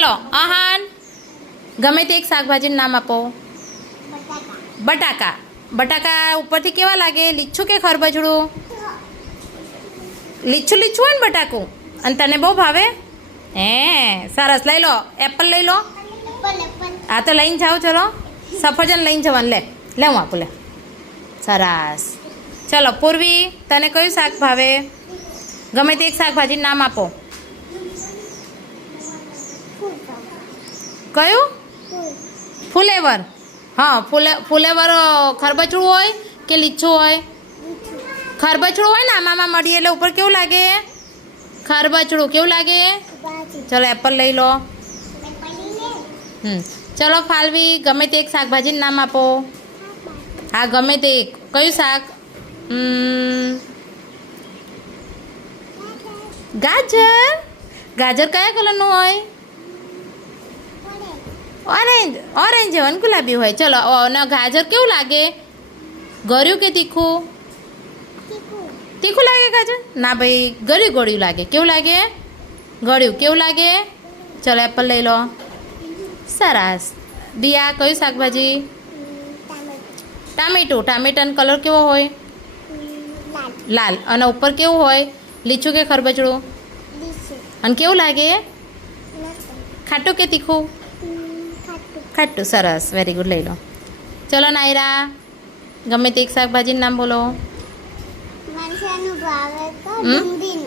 ચલો, આહાન. ગમે તે એક શાકભાજીનું નામ આપો. બટાકા. બટાકા ઉપરથી કેવા લાગે? લીચ્છું કે ખરબજડું? લીચ્છું લીચ્છું હોય ને બટાકું? અને તને બહુ ભાવે? હે, સરસ. લઈ લો. એપલ લઈ લો. આ તો લઈને જાઓ, ચલો. સફરજન લઈને જવાનું. લે લે હું આપું, લે. સરસ. ચલો, પૂર્વી, તને કયું શાક ભાવે? ગમે તે એક શાકભાજીનું નામ આપો. કયું? ફુલેવર. હા ફૂલે ફુલેવર ખરબચડું હોય કે લીચું હોય? ખરબચડું હોય ને આમાં મળીએ એટલે ઉપર કેવું લાગે? ખરબચડું. કેવું લાગે? ચલો એપલ લઈ લો. હમ. ચલો ફાલવી ગમે તે એક શાકભાજીનું નામ આપો. હા ગમે તે એક. કયું શાક? ગાજર. ગાજર કયા કલરનું હોય? ઓરેન્જ ઓરેન્જ હોય ને ગુલાબી હોય. ચલો અને ગાજર કેવું લાગે? ગળ્યું કે તીખું? તીખું લાગે ગાજર? ના ભાઈ ગળ્યું ગળ્યું લાગે. કેવું લાગે? ગળ્યું. કેવું લાગે? ચલો એપલ લઈ લો. સરસ. દિયા કયું શાકભાજી? ટામેટું. ટામેટાનો કલર કેવો હોય? લાલ. અને ઉપર કેવું હોય? લીચું કે ખરબચડું? અને કેવું લાગે? ખાટું કે તીખું? ખાટું સરસ. વેરી ગુડ લઈ લો. ચલો નાયરા. ગમે તે એક શાકભાજીનું નામ બોલો.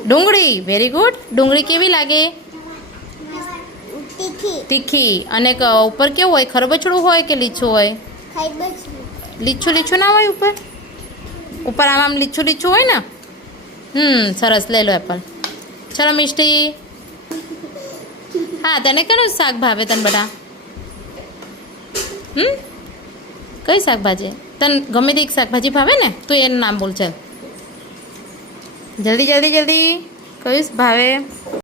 ડુંગળી. વેરી ગુડ ડુંગળી કેવી લાગે? તીખી. અને ઉપર કેવું હોય? ખરબચડું હોય કે લીચું હોય? લીચું લીચું ના હોય ઉપર? ઉપર આમ આમ લીછું લીચું હોય ને? હમ સરસ. લઈ લો એપલ ચલો મિષ્ટી. હા તને કેનું શાક ભાવે તને બધા? હમ? કઈ શાકભાજી? તને ગમે તે એક શાકભાજી ભાવે ને, તું એનું નામ બોલ ચાલ જલ્દી જલ્દી જલ્દી. કયું ભાવે?